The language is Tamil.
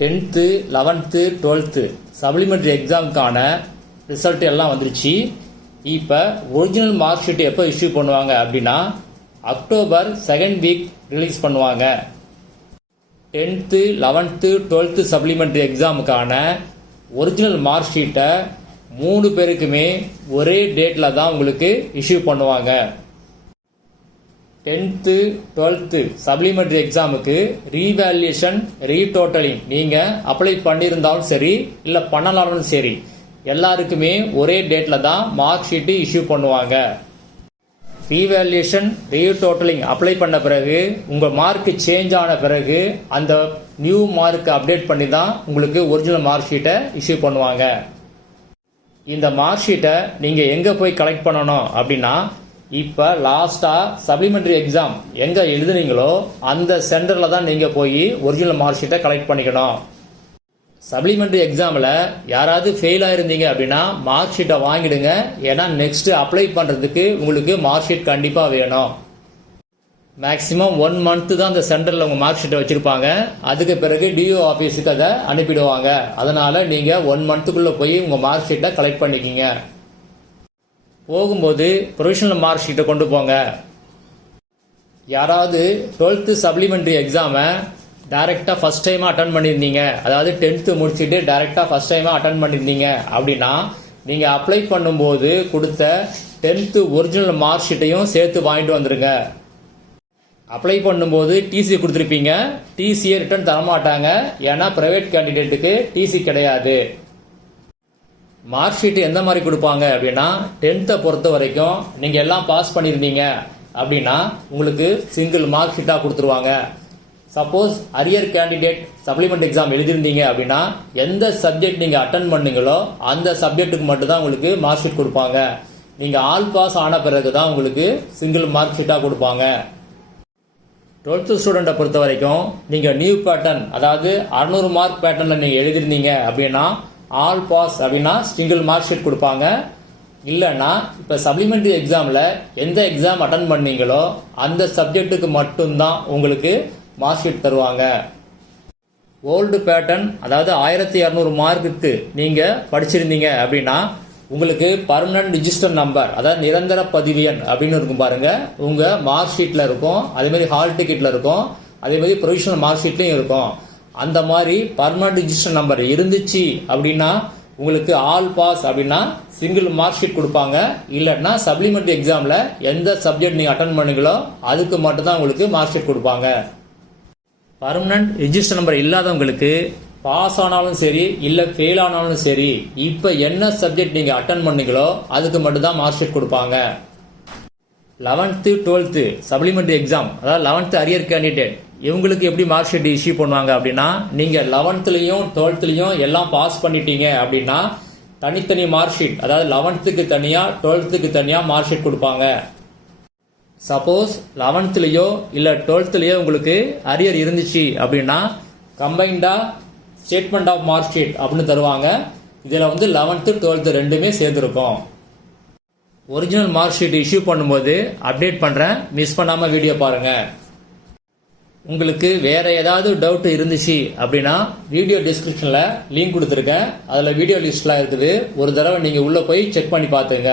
10th 11th 12th supplementary எக்ஸாமுக்கான result எல்லாம் வந்துருச்சு. இப்போ ஒரிஜினல் மார்க் ஷீட் எப்போ இஷ்யூ பண்ணுவாங்க அப்படின்னா அக்டோபர் 2nd வீக் ரிலீஸ் பண்ணுவாங்க. 10th 11th 12th supplementary எக்ஸாமுக்கான original mark ஷீட்டை 3 பேருக்குமே ஒரே டேட்டில் தான் உங்களுக்கு இஷ்யூ பண்ணுவாங்க. 10th 12th சப்ளிமெண்ட்ரி எக்ஸாமுக்கு ரீவேல்யூஷன் ரீடோட்டலிங் நீங்கள் அப்ளை பண்ணியிருந்தாலும் சரி இல்லை பண்ணலாலும் சரி எல்லாருக்குமே ஒரே டேட்டில் தான் மார்க் ஷீட்டு இஷ்யூ பண்ணுவாங்க. ரீவேல்யூஷன் ரீடோட்டலிங் அப்ளை பண்ண பிறகு உங்கள் மார்க் சேஞ்ச் ஆன பிறகு அந்த நியூ மார்க் அப்டேட் பண்ணி தான் உங்களுக்கு ஒரிஜினல் மார்க் ஷீட்டை இஷ்யூ பண்ணுவாங்க. இந்த மார்க் ஷீட்டை நீங்கள் எங்கே போய் கலெக்ட் பண்ணணும் அப்படின்னா இப்போ லாஸ்ட்டாக சப்ளிமெண்ட்ரி எக்ஸாம் எங்கே எழுதுனீங்களோ அந்த சென்டரில் தான் நீங்கள் போய் ஒரிஜினல் மார்க் ஷீட்டை கலெக்ட் பண்ணிக்கணும். சப்ளிமெண்ட்ரி எக்ஸாமில் யாராவது ஃபெயில் ஆயிருந்தீங்க அப்படின்னா மார்க் ஷீட்டை வாங்கிடுங்க. ஏன்னா நெக்ஸ்ட் அப்ளை பண்ணுறதுக்கு உங்களுக்கு மார்க் ஷீட் கண்டிப்பாக வேணும். மேக்ஸிமம் 1 month தான் அந்த சென்டரில் உங்கள் மார்க் ஷீட்டை வச்சுருப்பாங்க. அதுக்கு பிறகு டிஓ ஆஃபீஸுக்கு அதை அனுப்பிடுவாங்க. அதனால் நீங்கள் 1 monthக்குள்ளே போய் உங்கள் மார்க் ஷீட்டை கலெக்ட் பண்ணிக்கிங்க. போகும்போது ப்ரொவிஷனல் மார்க் ஷீட்டை கொண்டு போங்க. யாராவது 12th சப்ளிமெண்ட்ரி எக்ஸாமை டைரெக்டாக ஃபஸ்ட் டைமாக அட்டன் பண்ணியிருந்தீங்க, அதாவது 10th முடிச்சுட்டு டைரெக்டாக ஃபஸ்ட் டைமாக அட்டன் பண்ணியிருந்தீங்க அப்படின்னா நீங்கள் அப்ளை பண்ணும்போது கொடுத்த 10th ஒரிஜினல் மார்க் ஷீட்டையும் சேர்த்து வாங்கிட்டு வந்துடுங்க. அப்ளை பண்ணும்போது டிசி கொடுத்துருப்பீங்க, டிசியை ரிட்டர்ன் தரமாட்டாங்க. ஏன்னா ப்ரைவேட் கேண்டிடேட்டுக்கு டிசி கிடையாது. மார்க் ஷீட்டு எந்த மாதிரி கொடுப்பாங்க அப்படின்னா 10th பொறுத்த வரைக்கும் நீங்கள் எல்லாம் பாஸ் பண்ணியிருந்தீங்க அப்படின்னா உங்களுக்கு சிங்கிள் மார்க் ஷீட்டாக கொடுத்துருவாங்க. Suppose arrear candidate supplement exam எழுதிருந்தீங்க அப்படின்னா எந்த சப்ஜெக்ட் நீங்கள் அட்டன் பண்ணீங்களோ அந்த சப்ஜெக்ட்டுக்கு மட்டும்தான் உங்களுக்கு மார்க் ஷீட் கொடுப்பாங்க. நீங்கள் ஆல் பாஸ் ஆன பிறகு தான் உங்களுக்கு சிங்கிள் மார்க் ஷீட்டாக கொடுப்பாங்க. 12th ஸ்டூடெண்ட்டை பொறுத்த வரைக்கும் நீங்கள் நியூ பேட்டர்ன், அதாவது 600 மார்க் பேட்டர்னில் நீங்கள் எழுதிருந்தீங்க அப்படின்னா ஆல் பாஸ் அப்படின்னா சிங்கிள் மார்க் ஷீட் கொடுப்பாங்க. இல்லைன்னா இப்போ சப்ளிமெண்ட்ரி எக்ஸாமில் எந்த எக்ஸாம் அட்டன் பண்ணீங்களோ அந்த சப்ஜெக்ட்டுக்கு மட்டும்தான் உங்களுக்கு மார்க் ஷீட் தருவாங்க. ஓல்டு பேட்டர்ன், அதாவது 1200 மார்க்குக்கு நீங்கள் படிச்சிருந்தீங்க அப்படின்னா உங்களுக்கு பர்மனன்ட் ரிஜிஸ்டர் நம்பர், அதாவது நிரந்தர பதிவு எண் அப்படின்னு இருக்கும் பாருங்க, உங்கள் மார்க் ஷீட்டில் இருக்கும். அதேமாதிரி ஹால் டிக்கெட்டில் இருக்கும். அதேமாதிரி ப்ரொவிஷனல் மார்க் ஷீட்லையும் இருக்கும். அந்த மாதிரி பர்மனன்ட் ரிஜிஸ்டர் நம்பர் இருந்துச்சு அப்படின்னா உங்களுக்கு ஆல் பாஸ் அப்படின்னா சிங்கிள் மார்க் ஷீட் கொடுப்பாங்க. இல்லைன்னா சப்ளிமெண்ட்ரி எக்ஸாமில் எந்த சப்ஜெக்ட் நீங்கள் அட்டன் பண்ணீங்களோ அதுக்கு மட்டும்தான் உங்களுக்கு மார்க் ஷீட் கொடுப்பாங்க. பர்மனன்ட் ரிஜிஸ்டர் நம்பர் இல்லாதவங்களுக்கு பாஸ் ஆனாலும் சரி இல்லை ஃபெயில் ஆனாலும் சரி இப்போ என்ன சப்ஜெக்ட் நீங்கள் அட்டன் பண்ணீங்களோ அதுக்கு மட்டும்தான் மார்க் ஷீட் கொடுப்பாங்க. 11th 12th சப்ளிமெண்ட்ரி எக்ஸாம், அதாவது 11th அரியர் கேண்டிடேட் இவங்களுக்கு எப்படி மார்க் ஷீட் இஷ்யூ பண்ணுவாங்க அப்படின்னா நீங்கள் 11thலையும் 12thலையும் எல்லாம் பாஸ் பண்ணிட்டீங்க அப்படின்னா தனித்தனி மார்க் ஷீட், அதாவது 11th தனியாக 12th தனியாக மார்க் ஷீட் கொடுப்பாங்க. சப்போஸ் 11thலையோ இல்லை 12thலையோ உங்களுக்கு அரியர் இருந்துச்சு அப்படின்னா கம்பைண்டா ஸ்டேட்மெண்ட் ஆஃப் மார்க் ஷீட் அப்படின்னு தருவாங்க. இதில் 11th 12th ரெண்டுமே சேர்ந்துருக்கும். ஒரிஜினல் மார்க் ஷீட் இஷ்யூ பண்ணும்போது அப்டேட் பண்ணுறேன், மிஸ் பண்ணாமல் வீடியோ பாருங்கள். உங்களுக்கு வேற ஏதாவது டவுட் இருந்துச்சு அப்படின்னா வீடியோ டிஸ்கிரிப்ஷனில் லிங்க் கொடுத்துருக்கேன். அதில் வீடியோ லிஸ்ட்லாம் இருக்குது. ஒரு தடவை நீங்கள் உள்ளே போய் செக் பண்ணி பார்த்துங்க.